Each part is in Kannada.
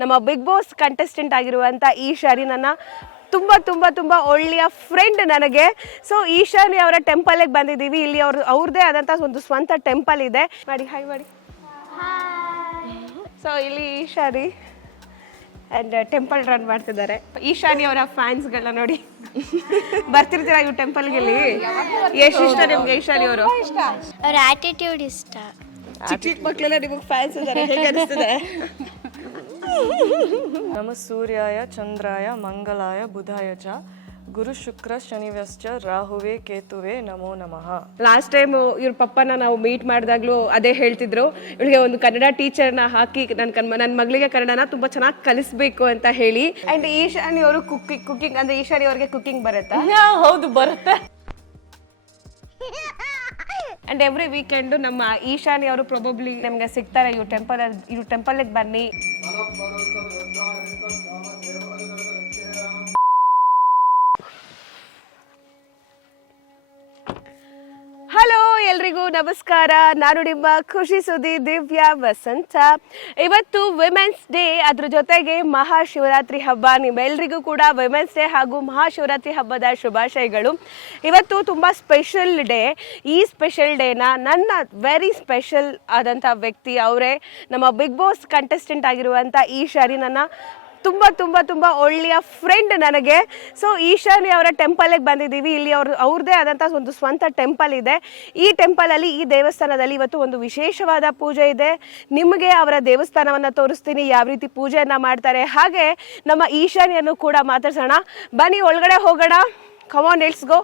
ನಮ್ಮ ಬಿಗ್ ಬಾಸ್ ಕಂಟೆಸ್ಟೆಂಟ್ ಆಗಿರುವಂಥ ಈಶಾನಿ ನನ್ನ ತುಂಬ ಒಳ್ಳೆಯ ಫ್ರೆಂಡ್ ನನಗೆ. ಸೊ ಈಶಾನಿ ಅವರ ಟೆಂಪಲ್ಗೆ ಬಂದಿದ್ದೀವಿ. ಇಲ್ಲಿ ಅವ್ರದ್ದೇ ಆದಂಥ ಒಂದು ಸ್ವಂತ ಟೆಂಪಲ್ ಇದೆ. ಮಾಡಿ ಹಾಯ್ ಮಾಡಿ. ಸೊ ಇಲ್ಲಿ ಈಶಾನಿ ಆ್ಯಂಡ್ ಟೆಂಪಲ್ ರನ್ ಮಾಡ್ತಿದ್ದಾರೆ. ಈಶಾನಿ ಅವರ ಫ್ಯಾನ್ಸ್ಗಳನ್ನ ನೋಡಿ ಬರ್ತಿರ್ತೀರಾ ಇವ್ರು ಟೆಂಪಲ್ಗೆ. ಇಲ್ಲಿ ಎಷ್ಟು ಇಷ್ಟ ನಿಮ್ಗೆ ಈಶಾನಿ ಅವರು? ಅವ್ರ ಆಟಿಟ್ಯೂಡ್ ಇಷ್ಟ. ಚಿಕ್ಕ ಮಕ್ಕಳೆಲ್ಲ ನಿಮಗೆ ಫ್ಯಾನ್ಸ್ ಇದ್ದಾರೆ, ಹೇಗೆ ಅನಿಸ್ತದೆ? ನಮ ಸೂರ್ಯಾಯ ಚಂದ್ರಾಯ ಮಂಗಲಾಯ ಬುಧಾಯ ಚ ಗುರು ಶುಕ್ರ ಶನಿವ್ಯಶ್ಚ ರಾಹುವೇ ಕೇತುವೆ ನಮೋ ನಮಃ. ಲಾಸ್ಟ್ ಟೈಮ್ ಇವ್ರ ಪಪ್ಪನ ನಾವು ಮೀಟ್ ಮಾಡಿದಾಗ್ಲೂ ಅದೇ ಹೇಳ್ತಿದ್ರು, ಇವಳಿಗೆ ಒಂದು ಕನ್ನಡ ಟೀಚರ್ನ ಹಾಕಿ ನನ್ನ ಮಗಳಿಗೆ ಕನ್ನಡನ ತುಂಬ ಚೆನ್ನಾಗಿ ಕಲಿಸ್ಬೇಕು ಅಂತ ಹೇಳಿ. ಅಂಡ್ ಈಶಾನಿ ಅವರು ಕುಕಿಂಗ್ ಅಂದ್ರೆ ಈಶಾನಿ ಅವ್ರಿಗೆ ಕುಕಿಂಗ್ ಬರುತ್ತಾ? ಹೌದು, ಬರುತ್ತೆ. ಅಂಡ್ ಎವ್ರಿ ವೀಕೆಂಡ್ ನಮ್ಮ ಈಶಾನಿ ಅವರು ಪ್ರೊಬಬ್ಲಿ ನಮ್ಗೆ ಸಿಗ್ತಾರೆ ಇವ್ರ ಟೆಂಪಲ್ಗೆ ಬನ್ನಿ. ಹಲೋ ಎಲ್ರಿಗೂ ನಮಸ್ಕಾರ. ನಾನು ನಿಮ್ಮ ಖುಷಿ ಸುದ್ದಿ ದಿವ್ಯಾ ವಸಂತ. ಇವತ್ತು ವಿಮೆನ್ಸ್ ಡೇ, ಅದ್ರ ಜೊತೆಗೆ ಮಹಾಶಿವರಾತ್ರಿ ಹಬ್ಬ. ನಿಮ್ಮೆಲ್ರಿಗೂ ಕೂಡ ವಿಮೆನ್ಸ್ ಡೇ ಹಾಗೂ ಮಹಾಶಿವರಾತ್ರಿ ಹಬ್ಬದ ಶುಭಾಶಯಗಳು. ಇವತ್ತು ತುಂಬ ಸ್ಪೆಷಲ್ ಡೇ. ಈ ಸ್ಪೆಷಲ್ ಡೇನ ನನ್ನ ವೆರಿ ಸ್ಪೆಷಲ್ ಆದಂಥ ವ್ಯಕ್ತಿ ಅವರೇ, ನಮ್ಮ ಬಿಗ್ ಬಾಸ್ ಕಂಟೆಸ್ಟೆಂಟ್ ಆಗಿರುವಂಥ ಈಶಾನಿ ನನ್ನ ತುಂಬ ಒಳ್ಳೆಯ ಫ್ರೆಂಡ್ ನನಗೆ. ಸೊ ಈಶಾನಿ ಅವರ ಟೆಂಪಲ್ಗೆ ಬಂದಿದ್ದೀವಿ. ಇಲ್ಲಿ ಅವ್ರದ್ದೇ ಆದಂಥ ಒಂದು ಸ್ವಂತ ಟೆಂಪಲ್ ಇದೆ. ಈ ಟೆಂಪಲಲ್ಲಿ, ಈ ದೇವಸ್ಥಾನದಲ್ಲಿ ಇವತ್ತು ಒಂದು ವಿಶೇಷವಾದ ಪೂಜೆ ಇದೆ. ನಿಮಗೆ ಅವರ ದೇವಸ್ಥಾನವನ್ನು ತೋರಿಸ್ತೀನಿ, ಯಾವ ರೀತಿ ಪೂಜೆಯನ್ನು ಮಾಡ್ತಾರೆ. ಹಾಗೆ ನಮ್ಮ ಈಶಾನಿಯನ್ನು ಕೂಡ ಮಾತಾಡ್ಸೋಣ. ಬನ್ನಿ ಒಳಗಡೆ ಹೋಗೋಣ. Come on let's go.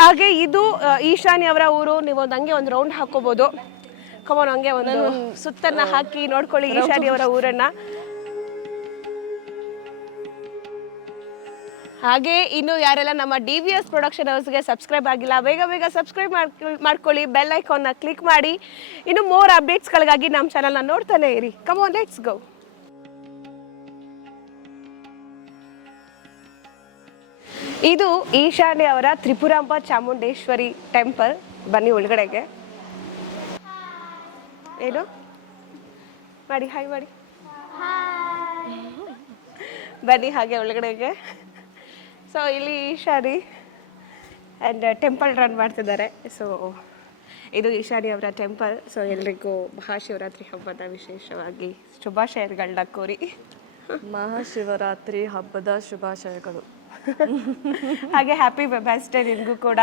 ಹಾಗೆ ಇದು ಈಶಾನಿ ಅವರ ಊರು. ನೀವು ಹಂಗೆ ಒಂದು ರೌಂಡ್ ಹಾಕೋಬೋದು. ಕಮಾನ್, ಹಂಗೆ ಒಂದು ಸುತ್ತನ್ನು ಹಾಕಿ ನೋಡ್ಕೊಳ್ಳಿ ಈಶಾನಿ ಅವರ ಊರನ್ನು. ಹಾಗೆ ಇನ್ನು ಯಾರೆಲ್ಲ ನಮ್ಮ DVS ಪ್ರೊಡಕ್ಷನ್ ಹೌಸ್ಗೆ ಸಬ್ಸ್ಕ್ರೈಬ್ ಆಗಿಲ್ಲ, ಬೇಗ ಸಬ್ಸ್ಕ್ರೈಬ್ ಮಾಡ್ಕೊಳ್ಳಿ, ಬೆಲ್ ಐಕಾನ್ನ ಕ್ಲಿಕ್ ಮಾಡಿ. ಇನ್ನು ಮೋರ್ ಅಪ್ಡೇಟ್ಸ್ಗಳಿಗಾಗಿ ನಮ್ಮ ಚಾನಲ್ನ ನೋಡ್ತಾನೆ ಇರಿ. Come on let's go. ಇದು ಈಶಾನಿ ಅವರ ತ್ರಿಪುರಾಂಬ ಚಾಮುಂಡೇಶ್ವರಿ ಟೆಂಪಲ್. ಬನ್ನಿ ಒಳಗಡೆಗೆ. ಏನು ಮಾಡಿ ಹಾಯ್ ಮಾಡಿ. ಬನ್ನಿ ಹಾಗೆ ಒಳಗಡೆಗೆ. ಸೊ ಇಲ್ಲಿ ಈಶಾನಿ ಆ್ಯಂಡ್ ಟೆಂಪಲ್ ರನ್ ಮಾಡ್ತಿದ್ದಾರೆ. ಸೊ ಇದು ಈಶಾನಿ ಅವರ ಟೆಂಪಲ್. ಸೊ ಎಲ್ರಿಗೂ ಮಹಾಶಿವರಾತ್ರಿ ಹಬ್ಬದ ವಿಶೇಷವಾಗಿ ಶುಭಾಶಯಗಳನ್ನ ಕೋರಿ. ಮಹಾಶಿವರಾತ್ರಿ ಹಬ್ಬದ ಶುಭಾಶಯಗಳು. ಹಾಗೆ ಹ್ಯಾಪಿ ವೆಮೆನ್ಸ್ ಡೇ ನಿಮಗೂ ಕೂಡ.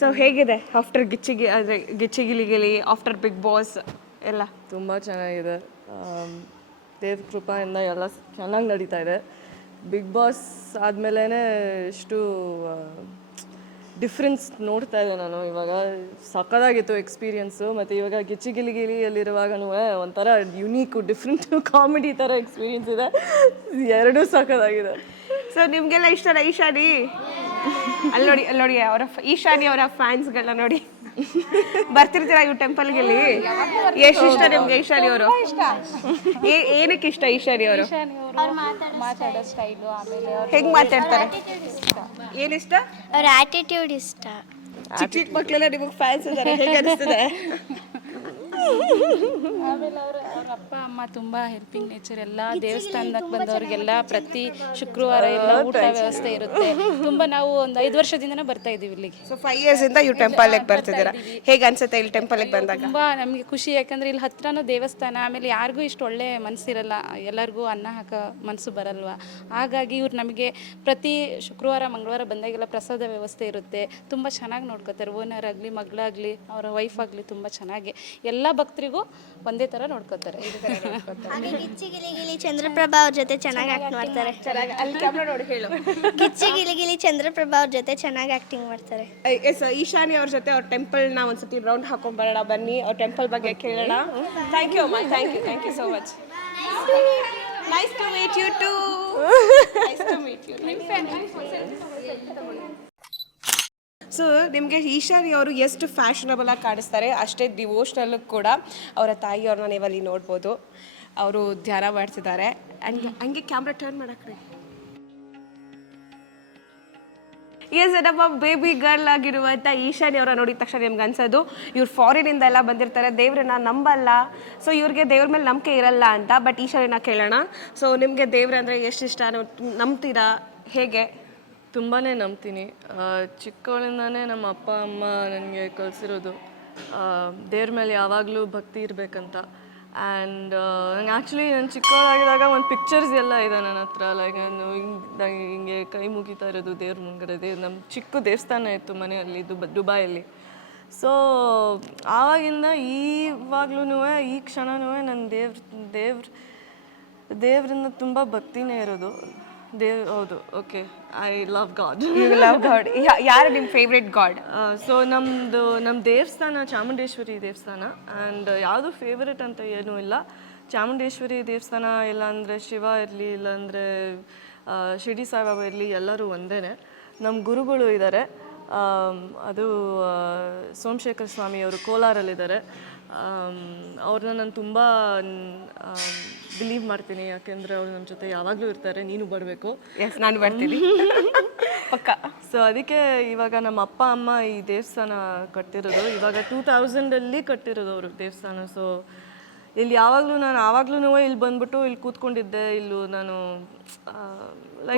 ಸೊ ಹೇಗಿದೆ ಆಫ್ಟರ್ ಗಿಚ್ಚಿಗಿಲಿಗಿಲಿ ಆಫ್ಟರ್ ಬಿಗ್ ಬಾಸ್ ಎಲ್ಲ? ತುಂಬ ಚೆನ್ನಾಗಿದೆ. ದೇವ್ರ ಕೃಪೆಯಿಂದ ಎಲ್ಲ ಚೆನ್ನಾಗಿ ನಡೀತಾ ಇದೆ. ಬಿಗ್ ಬಾಸ್ ಆದಮೇಲೆ ಇಷ್ಟು ಡಿಫ್ರೆನ್ಸ್ ನೋಡ್ತಾ ಇದ್ದೆ ನಾನು. ಇವಾಗ ಸಕ್ಕದಾಗಿತ್ತು ಎಕ್ಸ್ಪೀರಿಯನ್ಸು. ಮತ್ತು ಇವಾಗ ಗಿಲಿಗಿಲಿಯಲ್ಲಿರುವಾಗನೂ ಒಂಥರ ಯುನೀಕು ಡಿಫ್ರೆಂಟ್ ಕಾಮಿಡಿ ಥರ ಎಕ್ಸ್ಪೀರಿಯನ್ಸ್ ಇದೆ. ಎರಡೂ ಸಕ್ಕದಾಗಿದೆ. ಸೊ ನಿಮಗೆಲ್ಲ ಇಷ್ಟನಾ ಈಶಾನಿ? ಅಲ್ಲಿ ನೋಡಿ ಅವರ ಈಶಾನಿ ಅವರ ಫ್ಯಾನ್ಸ್ಗಳನ್ನ ನೋಡಿ ಬರ್ತಿರ್ತೀರಾ ಇವ್ರು ಟೆಂಪಲ್ಗೆ. ಇಲ್ಲಿ ಎಷ್ಟು ಇಷ್ಟ ನಿಮ್ಗೆ ಈಶಾನಿ ಅವರು? ಏನಕ್ಕೆ ಇಷ್ಟ ಈಶಾನಿ ಅವರು? ಮಾತಾಡೋ ಸ್ಟೈಲು, ಆಮೇಲೆ ಹೆಂಗ್ ಮಾತಾಡ್ತಾರೆ? ಏನಿಷ್ಟ? ಅವ್ರ ಆಟಿಟ್ಯೂಡ್ ಇಷ್ಟ. ಚಿಕ್ಕ ಮಕ್ಕಳೆಲ್ಲ ನಿಮಗೆ ಫ್ಯಾನ್ಸ್ ಇದ್ದಾರೆ, ಹೇಗೆ ಅನಿಸ್ತದೆ? ಆಮೇಲೆ ಅವ್ರ ಅಪ್ಪ ಅಮ್ಮ ತುಂಬ ಹೆಲ್ಪಿಂಗ್ ನೇಚರ್. ಎಲ್ಲ ದೇವಸ್ಥಾನಕ್ಕೆ ಬಂದವ್ರಿಗೆಲ್ಲ ಪ್ರತಿ ಶುಕ್ರವಾರ ಎಲ್ಲ ಊಟ ವ್ಯವಸ್ಥೆ ಇರುತ್ತೆ. ತುಂಬ ನಾವು ಒಂದು 5 ವರ್ಷದಿಂದನೇ ಬರ್ತಾ ಇದ್ದೀವಿ ಇಲ್ಲಿಗೆ. ಸೊ 5 years ಇಂದ ಇವ್ರು ಟೆಂಪಲ್ಗೆ ಬರ್ತಿದ್ದೀರಾ. ಹೇಗೆ ಅನ್ಸುತ್ತೆ ಇಲ್ಲಿ ಟೆಂಪಲ್ಗೆ ಬಂದಾಗ? ತುಂಬ ನಮಗೆ ಖುಷಿ, ಯಾಕಂದರೆ ಇಲ್ಲಿ ಹತ್ರನೂ ದೇವಸ್ಥಾನ. ಆಮೇಲೆ ಯಾರಿಗೂ ಇಷ್ಟು ಒಳ್ಳೆ ಮನಸ್ಸಿರಲ್ಲ, ಎಲ್ಲರಿಗೂ ಅನ್ನ ಹಾಕೋ ಮನಸ್ಸು ಬರಲ್ವ. ಹಾಗಾಗಿ ಇವ್ರು ನಮಗೆ ಪ್ರತಿ ಶುಕ್ರವಾರ ಮಂಗಳವಾರ ಬಂದಾಗೆಲ್ಲ ಪ್ರಸಾದ ವ್ಯವಸ್ಥೆ ಇರುತ್ತೆ. ತುಂಬ ಚೆನ್ನಾಗಿ ನೋಡ್ಕೋತಾರೆ. ಓನರ್ ಆಗಲಿ, ಮಗಳಾಗಲಿ, ಅವರ ವೈಫ್ ಆಗಲಿ ತುಂಬ ಚೆನ್ನಾಗಿ ಎಲ್ಲ ಭಕ್ತರಿಗೂ ಒಂದೇ ಥರ ನೋಡ್ಕೋತಾರೆ. ಗಿಚ್ಚಿಗಿಲಿಗಿಲಿ ಚಂದ್ರಪ್ರಭಾ ಅವ್ರ ಜೊತೆ ಚೆನ್ನಾಗಿ ಆಕ್ಟ್ ಮಾಡ್ತಾರೆ. ಗಿಚ್ಚಿಗಿಲಿಗಿಲಿ ಚಂದ್ರಪ್ರಭಾ ಅವ್ರ ಜೊತೆ ಚೆನ್ನಾಗಿ ಆಕ್ಟಿಂಗ್ ಮಾಡ್ತಾರೆ. ಎಸ್, ಈಶಾನಿ ಅವ್ರ ಜೊತೆ ಅವ್ರ ಟೆಂಪಲ್ನ ಒಂದ್ಸತಿ ರೌಂಡ್ ಹಾಕೊಂಡ್ ಬರೋಣ. ಬನ್ನಿ ಅವ್ರ ಟೆಂಪಲ್ ಬಗ್ಗೆ ಕೇಳೋಣ. ಥ್ಯಾಂಕ್ ಯು ಅಮ್ಮ, thank you so much. Nice to meet you too. Nice to meet you. So ನಿಮಗೆ ಈಶಾನಿ ಅವರು ಎಷ್ಟು ಫ್ಯಾಷನಬಲ್ ಆಗಿ ಕಾಣಿಸ್ತಾರೆ, ಅಷ್ಟೇ ಡಿವೋಷ್ನಲ್ ಕೂಡ. ಅವರ ತಾಯಿಯವ್ರನ್ನ ನೀವಲ್ಲಿ ನೋಡ್ಬೋದು. ಅವರು ಧ್ಯಾನ ಮಾಡ್ತಿದ್ದಾರೆ. ಆ್ಯಂಡ್ ಹಂಗೆ ಕ್ಯಾಮ್ರಾ ಟರ್ನ್ ಮಾಡಕ್ರಿ. ಎಸ್, ನಮ್ಮ ಬೇಬಿ ಗರ್ಲ್ ಆಗಿರುವಂಥ ಈಶಾನಿ ಅವರ ನೋಡಿದ ತಕ್ಷಣ ನಿಮ್ಗೆ ಅನ್ಸೋದು ಇವ್ರು ಫಾರಿನಿಂದ ಎಲ್ಲ ಬಂದಿರ್ತಾರೆ, ದೇವ್ರನ್ನ ನಂಬಲ್ಲ, ಸೊ ಇವ್ರಿಗೆ ದೇವ್ರ ಮೇಲೆ ನಂಬಿಕೆ ಇರಲ್ಲ ಅಂತ. ಬಟ್ ಈಶಾನಿನ ಕೇಳೋಣ. ಸೊ ನಿಮಗೆ ದೇವ್ರಂದ್ರೆ ಎಷ್ಟು ಇಷ್ಟ, ನಂಬ್ತೀರಾ, ಹೇಗೆ? ತುಂಬಾ ನಂಬ್ತೀನಿ. ಚಿಕ್ಕವಳಿಂದಾನೇ ನಮ್ಮ ಅಪ್ಪ ಅಮ್ಮ ನನಗೆ ಕಲಿಸಿರೋದು ದೇವ್ರ ಮೇಲೆ ಯಾವಾಗಲೂ ಭಕ್ತಿ ಇರಬೇಕಂತ. ಆ್ಯಂಡ್ ನಂಗೆ ಆ್ಯಕ್ಚುಲಿ ನಾನು ಚಿಕ್ಕವಳಾಗಿದ್ದಾಗ ಒಂದು ಪಿಕ್ಚರ್ಸ್ ಎಲ್ಲ ಇದೆ ನನ್ನ ಹತ್ರ. ಲೈಕ್ ನಾನು ಹಿಂಗೆ ಕೈ ಮುಗಿತಾ ಇರೋದು ದೇವ್ರ ಮುಂಗಡೆ. ನಮ್ಮ ಚಿಕ್ಕ ದೇವಸ್ಥಾನ ಇತ್ತು ಮನೆಯಲ್ಲಿ ದುಬೈಯಲ್ಲಿ. ಸೊ ಆವಾಗಿಂದ ಈವಾಗ್ಲೂ ಈ ಕ್ಷಣನೂ ನನ್ನ ದೇವ್ರಿಂದ ತುಂಬ ಭಕ್ತಿನೇ ಇರೋದು. ಹೌದು, okay, I love god. Love god. ಯಾರು ನಿಮ್ಮ ಫೇವ್ರೆಟ್ ಗಾಡ್? ಸೊ ನಮ್ಮ ದೇವಸ್ಥಾನ ಚಾಮುಂಡೇಶ್ವರಿ ದೇವಸ್ಥಾನ. ಆ್ಯಂಡ್ ಯಾವುದು ಫೇವ್ರೆಟ್ ಅಂತ ಏನೂ ಇಲ್ಲ. ಚಾಮುಂಡೇಶ್ವರಿ ದೇವಸ್ಥಾನ, ಇಲ್ಲಾಂದರೆ ಶಿವ ಇರಲಿ, ಇಲ್ಲಾಂದರೆ ಶಿರ್ಡಿ ಸಾಯಿಬಾಬಾ ಇರಲಿ, ಎಲ್ಲರೂ ಒಂದೇ. ನಮ್ಮ ಗುರುಗಳು ಇದ್ದಾರೆ, ಅದು ಸೋಮಶೇಖರ ಸ್ವಾಮಿ ಅವರು ಕೋಲಾರಲ್ಲಿದ್ದಾರೆ. ಅವ್ರನ್ನ ನಾನು ತುಂಬ ಬಿಲೀವ್ ಮಾಡ್ತೀನಿ, ಯಾಕೆಂದರೆ ಅವ್ರು ನಮ್ಮ ಜೊತೆ ಯಾವಾಗಲೂ ಇರ್ತಾರೆ. ನೀನು ಬರಬೇಕು. ಎಸ್, ನಾನು ಬರ್ತೀನಿ ಪಕ್ಕ. ಸೊ ಅದಕ್ಕೆ ಇವಾಗ ನಮ್ಮ ಅಪ್ಪ ಅಮ್ಮ ಈ ದೇವಸ್ಥಾನ ಕಟ್ಟಿರೋದು, ಇವಾಗ 2000 ಕಟ್ಟಿರೋದು ಅವರು ದೇವಸ್ಥಾನ. ಸೊ ಇಲ್ಲಿ ಆವಾಗ್ಲೂ ಇಲ್ಲಿ ಬಂದ್ಬಿಟ್ಟು ಇಲ್ಲಿ ಕೂತ್ಕೊಂಡಿದ್ದೆ. ಇಲ್ಲೂ ನಾನು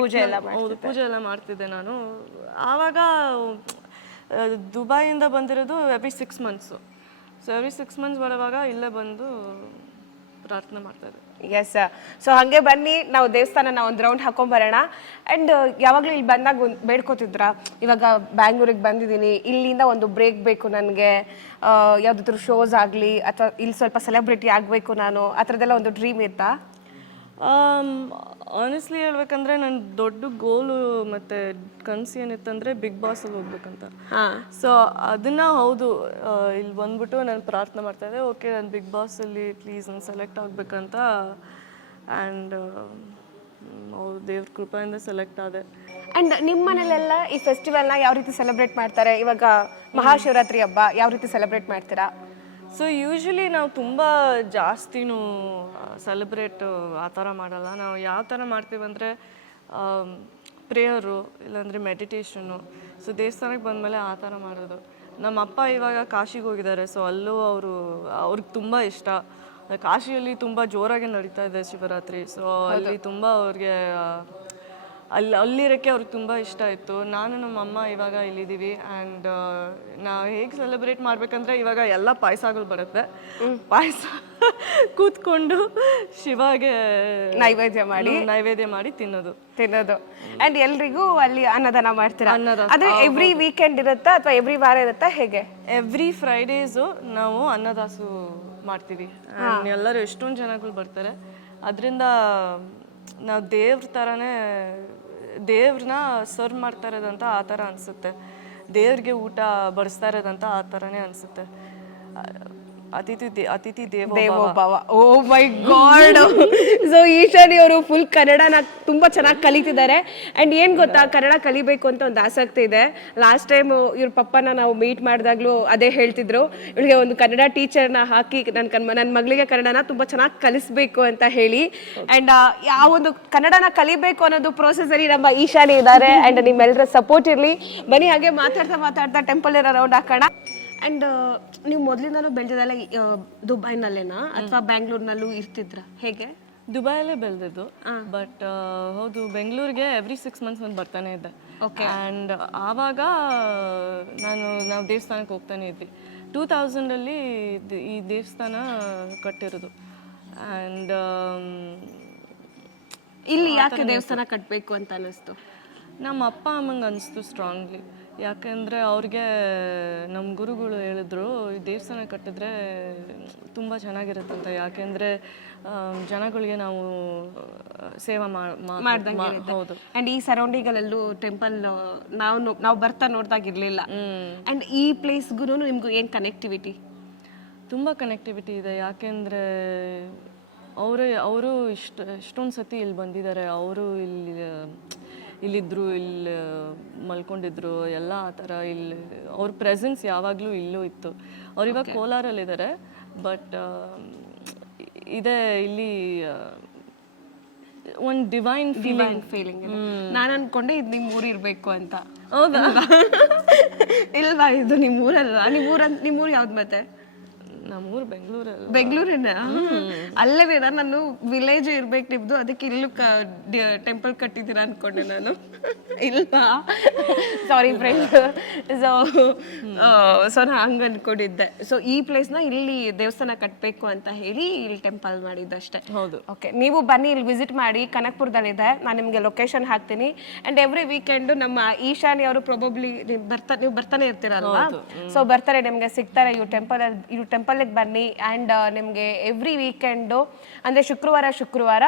ಪೂಜೆ ಎಲ್ಲ ಮಾಡ್ತಿದ್ದೆ ನಾನು. ಆವಾಗ ದುಬೈಯಿಂದ ಬಂದಿರೋದು every 6 months. So every 6 months ಬರೋವಾಗ ಇಲ್ಲೇ ಬಂದು ಪ್ರಾರ್ಥನೆ ಮಾಡ್ತಾಯಿದ್ದೆ. ಎಸ್, ಸೊ ಹಾಗೆ ಬನ್ನಿ ನಾವು ದೇವಸ್ಥಾನ ಒಂದು ರೌಂಡ್ ಹಾಕೊಂಡ್ಬರೋಣ. ಆ್ಯಂಡ್ ಯಾವಾಗಲೂ ಇಲ್ಲಿ ಬಂದಾಗ ಬೇಡ್ಕೋತಿದ್ರ, ಇವಾಗ ಬ್ಯಾಂಗ್ಳೂರಿಗೆ ಬಂದಿದ್ದೀನಿ, ಇಲ್ಲಿಂದ ಒಂದು ಬ್ರೇಕ್ ಬೇಕು ನನಗೆ, ಯಾವುದಾದ್ರೂ ಶೋಸ್ ಆಗಲಿ ಅಥವಾ ಇಲ್ಲಿ ಸ್ವಲ್ಪ ಸೆಲೆಬ್ರಿಟಿ ಆಗಬೇಕು ನಾನು, ಆ ಥರದ್ದೆಲ್ಲ ಒಂದು ಡ್ರೀಮ್ ಇತ್ತಾ? ಆನೆಸ್ಟ್ಲಿ ಹೇಳ್ಬೇಕಂದ್ರೆ ನನ್ನ ದೊಡ್ಡ ಗೋಲು ಮತ್ತು ಕನಸು ಏನಿತ್ತಂದರೆ ಬಿಗ್ ಬಾಸಲ್ಲಿ ಹೋಗ್ಬೇಕಂತ. ಸೊ ಅದನ್ನು ಹೌದು, ಇಲ್ಲಿ ಬಂದ್ಬಿಟ್ಟು ನಾನು ಪ್ರಾರ್ಥನೆ ಮಾಡ್ತಾಯಿದ್ದೆ, ಓಕೆ ನಾನು ಬಿಗ್ ಬಾಸಲ್ಲಿ ಪ್ಲೀಸ್ ನಾನು ಸೆಲೆಕ್ಟ್ ಆಗಬೇಕಂತ. ಆ್ಯಂಡ್ ಅವ್ರು ದೇವ್ರ ಕೃಪೆಯಿಂದ ಸೆಲೆಕ್ಟ್ ಆದೆ. ಆ್ಯಂಡ್ ನಿಮ್ಮ ಮನೇಲೆಲ್ಲ ಈ ಫೆಸ್ಟಿವಲ್ನ ಯಾವ ರೀತಿ ಸೆಲೆಬ್ರೇಟ್ ಮಾಡ್ತಾರೆ? ಇವಾಗ ಮಹಾಶಿವರಾತ್ರಿ ಹಬ್ಬ ಯಾವ ರೀತಿ ಸೆಲೆಬ್ರೇಟ್ ಮಾಡ್ತೀರಾ? ಸೊ ಯೂಶ್ವಲಿ ನಾವು ತುಂಬ ಜಾಸ್ತಿನೂ ಸೆಲೆಬ್ರೇಟ್ ಆ ಥರ ಮಾಡಲ್ಲ. ನಾವು ಯಾವ ಥರ ಮಾಡ್ತೀವಂದರೆ ಪ್ರೇಯರು, ಇಲ್ಲಾಂದರೆ ಮೆಡಿಟೇಷನ್ನು. ಸೊ ದೇವಸ್ಥಾನಕ್ಕೆ ಬಂದಮೇಲೆ ಆ ಥರ ಮಾಡೋದು. ನಮ್ಮ ಅಪ್ಪ ಇವಾಗ ಕಾಶಿಗೆ ಹೋಗಿದ್ದಾರೆ. ಸೊ ಅಲ್ಲೂ ಅವ್ರಿಗೆ ತುಂಬ ಇಷ್ಟ. ಕಾಶಿಯಲ್ಲಿ ತುಂಬ ಜೋರಾಗಿ ನಡೀತಾ ಇದೆ ಶಿವರಾತ್ರಿ. ಸೊ ಅಲ್ಲಿ ತುಂಬ ಅವ್ರಿಗೆ ಅಲ್ಲಿರೋಕ್ಕೆ ಅವ್ರಿಗೆ ತುಂಬ ಇಷ್ಟ ಆಯಿತು. ನಾನು ನಮ್ಮ ಅಮ್ಮ ಇವಾಗ ಇಲ್ಲಿದ್ದೀವಿ. ಆ್ಯಂಡ್ ನಾವು ಹೇಗೆ ಸೆಲೆಬ್ರೇಟ್ ಮಾಡಬೇಕಂದ್ರೆ ಇವಾಗ ಎಲ್ಲ ಪಾಯಸಗಳು ಬರುತ್ತೆ. ಪಾಯಸ ಕೂತ್ಕೊಂಡು ಶಿವಾಗೆ ನೈವೇದ್ಯ ಮಾಡಿ ತಿನ್ನೋದು. ಆ್ಯಂಡ್ ಎಲ್ರಿಗೂ ಅಲ್ಲಿ ಅನ್ನದಾನ ಮಾಡ್ತೀರಾ? ಆದರೆ ಎವ್ರಿ ವೀಕೆಂಡ್ ಇರುತ್ತಾ ಅಥವಾ ಎವ್ರಿ ವಾರ ಇರುತ್ತಾ, ಹೇಗೆ? ಎವ್ರಿ ಫ್ರೈಡೇಸು ನಾವು ಅನ್ನದಾಸು ಮಾಡ್ತೀವಿ. ಎಲ್ಲರೂ ಎಷ್ಟೊಂದು ಜನಗಳು ಬರ್ತಾರೆ. ಅದರಿಂದ ನಾವು ದೇವ್ರ ಥರನೇ ದೇವ್ರನ್ನ ಸರ್ವ್ ಮಾಡ್ತಾ ಇರೋದಂತ ಆ ಥರ ಅನಿಸುತ್ತೆ. ದೇವ್ರಿಗೆ ಊಟ ಬಡಿಸ್ತಾ ಇರೋದಂತ ಆ ಥರನೇ ಅನಿಸುತ್ತೆ. ಅತಿಥಿ ದೇವೋಭವ. ಓ ಮೈ ಗಾಡ್. ಸೊ ಈಶಾನಿ ಅವರು ಫುಲ್ ಕನ್ನಡನ ತುಂಬ ಚೆನ್ನಾಗಿ ಕಲಿತಿದ್ದಾರೆ. ಆ್ಯಂಡ್ ಏನು ಗೊತ್ತಾ, ಕನ್ನಡ ಕಲಿಬೇಕು ಅಂತ ಒಂದು ಆಸಕ್ತಿ ಇದೆ. ಲಾಸ್ಟ್ ಟೈಮ್ ಇವ್ರ ಪಪ್ಪನ ನಾವು ಮೀಟ್ ಮಾಡಿದಾಗಲೂ ಅದೇ ಹೇಳ್ತಿದ್ರು, ಇವಳಿಗೆ ಒಂದು ಕನ್ನಡ ಟೀಚರ್ನ ಹಾಕಿ ನನ್ನ ಮಗಳಿಗೆ ಕನ್ನಡನ ತುಂಬ ಚೆನ್ನಾಗಿ ಕಲಿಸ್ಬೇಕು ಅಂತ ಹೇಳಿ. ಆ್ಯಂಡ್ ಆ ಒಂದು ಕನ್ನಡನ ಕಲಿಬೇಕು ಅನ್ನೋದು ಪ್ರೋಸೆಸಲ್ಲಿ ನಮ್ಮ ಈಶಾನಿ ಇದ್ದಾರೆ. ಆ್ಯಂಡ್ ನಿಮ್ಮೆಲ್ಲರ ಸಪೋರ್ಟ್ ಇರಲಿ. ಬನ್ನಿ ಹಾಗೆ ಮಾತಾಡ್ತಾ ಟೆಂಪಲ್ ಇರೋ ರೌಂಡ್ ಹಾಕೋಣ. ಆ್ಯಂಡ್ ನೀವು ಮೊದಲಿಂದನೂ ಬೆಳೆದಿದ್ದಲ್ಲ ದುಬೈನಲ್ಲೇನಾ ಅಥವಾ ಬ್ಯಾಂಗ್ಳೂರ್ನಲ್ಲೂ ಇರ್ತಿದ್ರ, ಹೇಗೆ? ದುಬೈಯಲ್ಲೇ ಬೆಳೆದಿದ್ದು. ಬಟ್ ಹೌದು, ಬೆಂಗಳೂರಿಗೆ ಎವ್ರಿ 6 months ಒಂದು ಬರ್ತಾನೆ ಇದ್ದೆ. ಆ್ಯಂಡ್ ಆವಾಗ ನಾವು ದೇವಸ್ಥಾನಕ್ಕೆ ಹೋಗ್ತಾನೆ ಇದ್ವಿ. 2000 ಈ ದೇವಸ್ಥಾನ ಕಟ್ಟಿರೋದು. ಆ್ಯಂಡ್ ಇಲ್ಲಿ ಯಾಕೆ ದೇವಸ್ಥಾನ ಕಟ್ಟಬೇಕು ಅಂತ ಅನ್ನಿಸ್ತು? ನಮ್ಮ ಅಪ್ಪ ಅಮ್ಮಂಗೆ ಅನಿಸ್ತು ಸ್ಟ್ರಾಂಗ್ಲಿ. ಯಾಕೆಂದರೆ ಅವ್ರಿಗೆ ನಮ್ಮ ಗುರುಗಳು ಹೇಳಿದ್ರು, ಈ ದೇವಸ್ಥಾನ ಕಟ್ಟಿದ್ರೆ ತುಂಬ ಚೆನ್ನಾಗಿರುತ್ತಂತ. ಯಾಕೆಂದರೆ ಜನಗಳಿಗೆ ನಾವು ಸೇವೆ ಹೌದು. ಆ್ಯಂಡ್ ಈ ಸರೌಂಡಿಂಗಲ್ಲೂ ಟೆಂಪಲ್ ನಾವು ಬರ್ತಾ ನೋಡ್ದಾಗಿರ್ಲಿಲ್ಲ. ಆ್ಯಂಡ್ ಈ ಪ್ಲೇಸ್ಗೂ ನಿಮ್ಗೂ ಏನು ಕನೆಕ್ಟಿವಿಟಿ? ತುಂಬ ಕನೆಕ್ಟಿವಿಟಿ ಇದೆ. ಯಾಕೆಂದರೆ ಅವರು ಇಷ್ಟೊಂದು ಸತಿ ಇಲ್ಲಿ ಬಂದಿದ್ದಾರೆ. ಅವರು ಇಲ್ಲಿದ್ದರು, ಇಲ್ಲಿ ಮಲ್ಕೊಂಡಿದ್ರು ಎಲ್ಲ ಆ ಥರ. ಇಲ್ಲಿ ಅವ್ರ ಪ್ರೆಸೆನ್ಸ್ ಯಾವಾಗಲೂ ಇಲ್ಲೂ ಇತ್ತು. ಅವ್ರು ಇವಾಗ ಕೋಲಾರಲ್ಲಿದ್ದಾರೆ. ಬಟ್ ಇದೇ ಇಲ್ಲಿ ಒಂದು ಡಿವೈನ್ ಫೀಲಿಂಗ್ ನಾನು ಅನ್ಕೊಂಡೆ ಇದು ನಿಮ್ಮ ಊರು ಇರಬೇಕು ಅಂತ. ಹೌದಾ? ಇಲ್ವಾ, ಇದು ನಿಮ್ಮ ಊರಲ್ಲ. ನಿಮ್ಮೂರು ಯಾವ್ದು ಮತ್ತೆ? ನಮ್ಮೂರು ಬೆಂಗಳೂರಲ್ಲಿ. ಬೆಂಗಳೂರಿನ ಅಲ್ಲವೇನ? ನಾನು ವಿಲೇಜ್ ಇರ್ಬೇಕು ನಿಮ್ದು, ಅದಕ್ಕೆ ಇಲ್ಲೂ ಟೆಂಪಲ್ ಕಟ್ಟಿದ್ದೀರಾ ಅನ್ಕೊಂಡೆ ನಾನು. ಇಲ್ವಾ, ಸಾರಿ ಫ್ರೆಂಡ್ಸ್. ಸೊ ನಾನು ಹಂಗೆ ಅನ್ಕೊಂಡಿದ್ದೆ. ಸೊ ಈ ಪ್ಲೇಸ್ನ ಇಲ್ಲಿ ದೇವಸ್ಥಾನ ಕಟ್ಟಬೇಕು ಅಂತ ಹೇಳಿ ಇಲ್ಲಿ ಟೆಂಪಲ್ ಮಾಡಿದ್ದಷ್ಟೇ. ಹೌದು. ಓಕೆ, ನೀವು ಬನ್ನಿ, ಇಲ್ಲಿ ವಿಸಿಟ್ ಮಾಡಿ. ಕನಕಪುರದಲ್ಲಿದೆ, ನಾನು ನಿಮಗೆ ಲೊಕೇಶನ್ ಹಾಕ್ತೀನಿ. ಆ್ಯಂಡ್ ಎವ್ರಿ ವೀಕೆಂಡು ನಮ್ಮ ಈಶಾನಿ ಅವರು ಪ್ರೊಬಬ್ಲಿ ನೀವು ಬರ್ತಾನೆ ಇರ್ತೀರಲ್ವಾ? ಸೊ ಬರ್ತಾರೆ, ನಿಮಗೆ ಸಿಗ್ತಾರೆ. ಇವು ಟೆಂಪಲ್ಗೆ ಬನ್ನಿ. ಆ್ಯಂಡ್ ನಿಮಗೆ ಎವ್ರಿ ವೀಕೆಂಡು ಅಂದರೆ ಶುಕ್ರವಾರ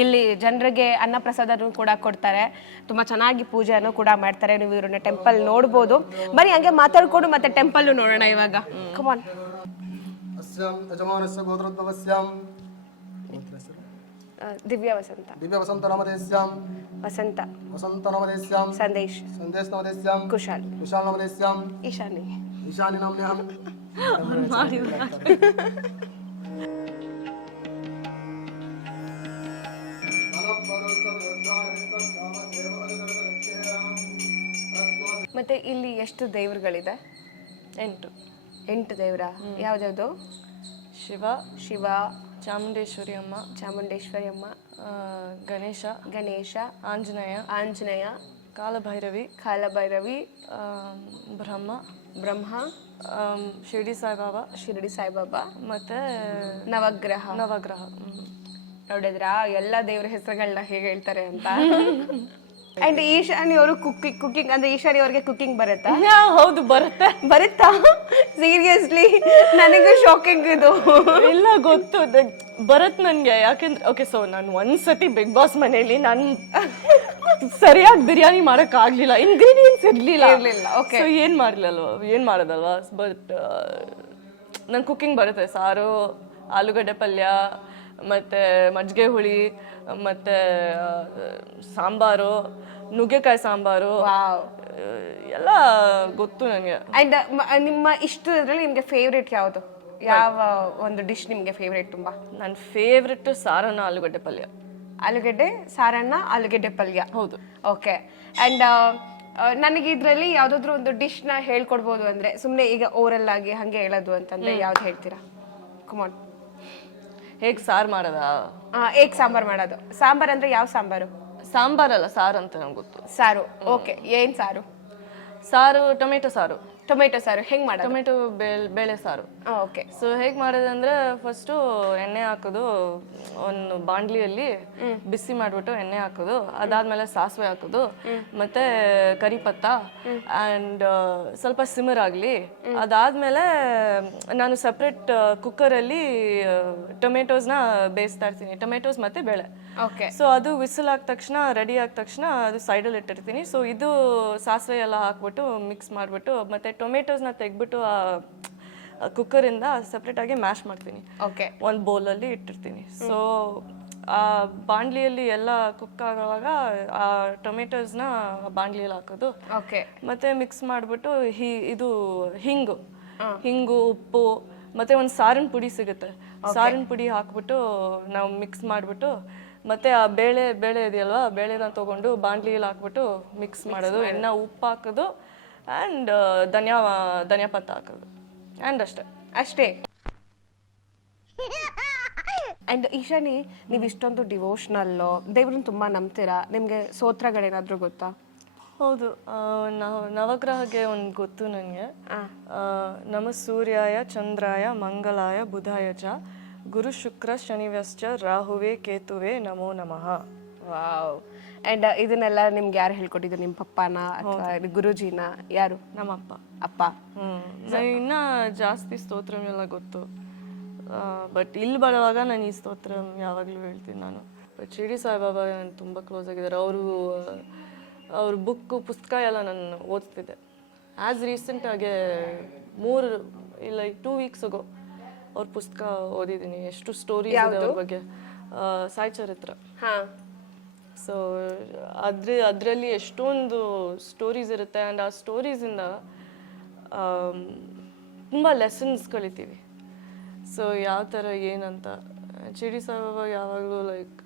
ಇಲ್ಲಿ ಜನರಿಗೆ ಅನ್ನಪ್ರಸಾದನೂ ಕೂಡ ಕೊಡ್ತಾರೆ. ತುಂಬ ಚೆನ್ನಾಗಿ ಪೂಜೆಯನ್ನು ಕೂಡ ಮಾಡ್ತಾರೆ. ನೀವು ಇವ್ರನ್ನ ಟೆಂಪಲ್ ನೋಡ್ಬೋದು. ಬನ್ನಿ ಹಂಗೆ ಮಾತಾಡ್ಕೊಂಡು ಮತ್ತೆ ಟೆಂಪಲ್ಲು ನೋಡೋಣ ಇವಾಗ. ಕಮಾನ್. ದಿವ್ಯ ವಸಂತ ನಾಮಧೇಸ್ಯಾಂ ವಸಂತ ನಾಮಧೇಸ್ಯಾಂ ಸಂದೇಶ್ ನಾಮಧೇಸ್ಯಾಂ ಕುಶಾಲ್ ನಾಮಧೇಸ್ಯಾಂ ಈಶಾನಿ ನಾಮ್ನ್ಯಾಂ. ಮತ್ತೆ ಇಲ್ಲಿ ಎಷ್ಟು ದೇವರುಗಳಿದೆ? 8 ದೇವರ. ಯಾವ್ದಾವ್ದು? ಶಿವ, ಚಾಮುಂಡೇಶ್ವರಿ ಅಮ್ಮ, ಗಣೇಶ, ಆಂಜನೇಯ, ಕಾಲಭೈರವಿ, ಬ್ರಹ್ಮ, ಶಿರಡಿ ಸಾಯಿಬಾಬಾ ಮತ್ತೆ ನವಗ್ರಹ. ನೋಡಿದ್ರಾ ಎಲ್ಲ ದೇವರ ಹೆಸರುಗಳನ್ನ ಹೇಗೆ ಹೇಳ್ತಾರೆ ಅಂತ. ಅಂಡ್ ಈಶಾನಿ ಅವರು ಕುಕಿಂಗ್ ಅಂದ್ರೆ ಈಶಾನಿ ಅವ್ರಿಗೆ ಕುಕಿಂಗ್ ಬರುತ್ತಾ? ಹೌದು, ಬರುತ್ತಾ? ಸೀರಿಯಸ್ಲಿ ನನಗೂ ಶಾಕಿಂಗ್ ಇದು. ಇಲ್ಲ, ಗೊತ್ತು, ಬರತ್ ನನ್ಗೆ. ಯಾಕೆಂದ್ರೆ ಓಕೆ, ಸೊ ನಾನು ಒಂದ್ಸತಿ ಬಿಗ್ ಬಾಸ್ ಮನೇಲಿ ನಾನು ಸರಿಯಾಗಿ ಬಿರಿಯಾನಿ ಮಾಡಕ್ ಆಗ್ಲಿಲ್ಲ, ಇಂಗ್ರೀಡಿಯೆಂಟ್ಸ್ ಇರ್ಲಿಲ್ಲ. ಓಕೆ, ಏನ್ ಮಾಡೋದಲ್ವಾ. ಬಟ್ ನಂಗೆ ಕುಕಿಂಗ್ ಬರುತ್ತೆ. ಸಾರು, ಆಲೂಗಡ್ಡೆ ಪಲ್ಯ, ಮತ್ತೆ ಮಜ್ಜಿಗೆ ಹುಳಿ, ಮತ್ತೆ ಸಾಂಬಾರು, ನುಗ್ಗೆಕಾಯಿ ಸಾಂಬಾರು, ಎಲ್ಲ ಗೊತ್ತು ನನಗೆ. ಅಂಡ್ ನಿಮ್ಮ ಇಷ್ಟರಲ್ಲಿ ನಿಮ್ಗೆ ಫೇವ್ರೇಟ್ ಯಾವುದು? ಯಾವ ಒಂದು ಡಿಶ್ ನಿಮ್ಗೆ ಫೇವ್ರೇಟ್ ತುಂಬಾ? ನನ್ನ ಫೇವ್ರೆಟ್ ಸಾರನ್ನ ಆಲೂಗಡ್ಡೆ ಪಲ್ಯ. ಆಲೂಗಡ್ಡೆ ಪಲ್ಯ. ಹೌದು. ಓಕೆ. ಅಂಡ್ ನನಗೆ ಇದರಲ್ಲಿ ಯಾವ್ದಾದ್ರು ಒಂದು ಡಿಶ್ ನ ಹೇಳ್ಕೊಡ್ಬೋದು ಅಂದ್ರೆ, ಸುಮ್ನೆ ಈಗ ಓರಲ್ ಆಗಿ ಹಂಗೆ ಹೇಳೋದು ಅಂತಂದ್ರೆ ಯಾವ್ದು ಹೇಳ್ತೀರಾ? ಕಮಾನ್. ಹೇಗ್ ಸಾರು ಮಾಡೋದಾ? ಏಕ್ ಸಾಂಬಾರ್ ಮಾಡೋದು. ಸಾಂಬಾರ್ ಅಂದ್ರೆ ಯಾವ ಸಾಂಬಾರು? ಸಾಂಬಾರಲ್ಲ, ಸಾರು ಅಂತ ನಂಗೆ ಗೊತ್ತು. ಸಾರು. ಓಕೆ, ಏನ್ ಸಾರು? ಟೊಮೆಟೊ ಸಾರು. ಹೆಂಗ್ ಮಾಡೋದು? ಟೊಮೆಟೊ ಬೇಳೆ ಸಾರು. ಓಕೆ. ಸೊ ಹೇಗ್ ಮಾಡೋದಂದ್ರೆ, ಫಸ್ಟು ಎಣ್ಣೆ ಹಾಕೋದು, ಒಂದು ಬಾಂಡ್ಲಿಯಲ್ಲಿ ಬಿಸಿ ಮಾಡ್ಬಿಟ್ಟು ಎಣ್ಣೆ ಹಾಕೋದು, ಅದಾದ್ಮೇಲೆ ಸಾಸಿವೆ ಹಾಕೋದು, ಮತ್ತೆ ಕರಿಪತ್ತ, ಅಂಡ್ ಸ್ವಲ್ಪ ಸಿಮರ್ ಆಗ್ಲಿ. ಅದಾದ್ಮೇಲೆ ನಾನು ಸಪ್ರೇಟ್ ಕುಕ್ಕರಲ್ಲಿ ಟೊಮೆಟೋಸ್ನ ಬೇಯಿಸ್ತಾ ಇರ್ತೀನಿ, ಟೊಮೆಟೋಸ್ ಮತ್ತೆ ಬೇಳೆ. ಓಕೆ. ಸೊ ಅದು ವಿಸಿಲ್ ಆದ ತಕ್ಷಣ, ರೆಡಿ ಆದ ತಕ್ಷಣ ಅದು ಸೈಡಲ್ಲಿ ಇಟ್ಟಿರ್ತೀನಿ. ಸೊ ಇದು ಸಾಸಿವೆ ಎಲ್ಲ ಹಾಕ್ಬಿಟ್ಟು ಮಿಕ್ಸ್ ಮಾಡಿಬಿಟ್ಟು ಮತ್ತೆ ಟೊಮೆಟೋಸ್ನ ತೆಗ್ಬಿಟ್ಟು ಆ ಕುಕ್ಕರಿಂದ ಸಪ್ರೇಟಾಗಿ ಮ್ಯಾಶ್ ಮಾಡ್ತೀನಿ. ಓಕೆ. ಒಂದು ಬೌಲಲ್ಲಿ ಇಟ್ಟಿರ್ತೀನಿ. ಸೊ ಆ ಬಾಂಡ್ಲಿಯಲ್ಲಿ ಎಲ್ಲ ಕುಕ್ ಆಗುವಾಗ ಆ ಟೊಮೆಟೋಸ್ನ ಬಾಂಡ್ಲಿಯಲ್ಲಿ ಹಾಕೋದು. ಓಕೆ. ಮತ್ತೆ ಮಿಕ್ಸ್ ಮಾಡಿಬಿಟ್ಟು ಹಿಂಗು, ಉಪ್ಪು, ಮತ್ತೆ ಒಂದು ಸಾರಿನ ಪುಡಿ ಸಿಗುತ್ತೆ, ಸಾರಿನ ಪುಡಿ ಹಾಕ್ಬಿಟ್ಟು ನಾವು ಮಿಕ್ಸ್ ಮಾಡಿಬಿಟ್ಟು, ಮತ್ತೆ ಆ ಬೇಳೆ ಇದೆಯಲ್ವಾ, ಬೇಳೆನ ತಗೊಂಡು ಬಾಂಡ್ಲಿಯಲ್ಲಿ ಹಾಕ್ಬಿಟ್ಟು ಮಿಕ್ಸ್ ಮಾಡೋದು, ಎಣ್ಣೆ, ಉಪ್ಪು ಹಾಕೋದು, ಆ್ಯಂಡ್ ಧನಿಯಾ ಪತ್ತ ಹಾಕೋದು, ಆ್ಯಂಡ್ ಅಷ್ಟೇ. ಅಂಡ್ ಈಶಾನಿ, ನೀವು ಇಷ್ಟೊಂದು ಡಿವೋಷನಲ್ಲು, ದೇವ್ರನ್ನ ತುಂಬ ನಂಬ್ತೀರಾ. ನಿಮಗೆ ಸ್ತೋತ್ರಗಳೇನಾದರೂ ಗೊತ್ತಾ? ಹೌದು, ನವಗ್ರಹಕ್ಕೆ ಒಂದು ಗೊತ್ತು ನನಗೆ. ನಮ ಸೂರ್ಯಾಯ ಚಂದ್ರಾಯ ಮಂಗಲಾಯ ಬುಧಾಯ ಚ ಗುರು ಶುಕ್ರ ಶನಿವ್ಯಶ್ಚ ರಾಹುವೇ ಕೇತುವೆ ನಮೋ ನಮಃ. ವಾವ್. ಅಂಡ್ ಇದನ್ನೆಲ್ಲ ನಿಮ್ಗೆ ಯಾರು ಹೇಳ್ಕೊಟ್ಟಿದ್ದು? ನಿಮ್ಮ ಪಪ್ಪನ ಅಥವಾ ಗುರುಜಿನ? ಯಾರು? ನಮ್ಮ ಅಪ್ಪ. ಇನ್ನ ಜಾಸ್ತಿ ಸ್ತೋತ್ರನೆಲ್ಲ ಗೊತ್ತು, ಬಟ್ ಇಲ್ಲಿ ಬರುವಾಗ ನಾನು ಈ ಸ್ತೋತ್ರ ಯಾವಾಗಲೂ ಹೇಳ್ತೀನಿ ನಾನು. ಬಟ್ ಶಿರಡಿ ಸಾಯಿಬಾಬಾ ನಾನು ತುಂಬ ಕ್ಲೋಸ್ ಆಗಿದ್ದಾರೆ. ಅವ್ರ ಪುಸ್ತಕ ಎಲ್ಲ ನಾನು ಓದ್ತಿದ್ದೆ. ಆ್ಯಸ್ ರೀಸೆಂಟಾಗೆ 2 ವೀಕ್ಸ್ ಅಗೋ ಅವ್ರ ಪುಸ್ತಕ ಓದಿದ್ದೀನಿ. ಎಷ್ಟು ಸ್ಟೋರೀಸ್ ಇದೆ ಅವ್ರ ಬಗ್ಗೆ, ಸಾಯಿ ಚರಿತ್ರ. ಸೊ ಅದರಲ್ಲಿ ಎಷ್ಟೊಂದು ಸ್ಟೋರೀಸ್ ಇರುತ್ತೆ. ಆ್ಯಂಡ್ ಆ ಸ್ಟೋರೀಸಿಂದ ತುಂಬ ಲೆಸನ್ಸ್ ಕಲಿತೀವಿ. ಸೊ ಯಾವ ಥರ ಏನಂತ ಶಿರಡಿ ಸಾಯಿಬಾಬಾ ಯಾವಾಗಲೂ ಲೈಕ್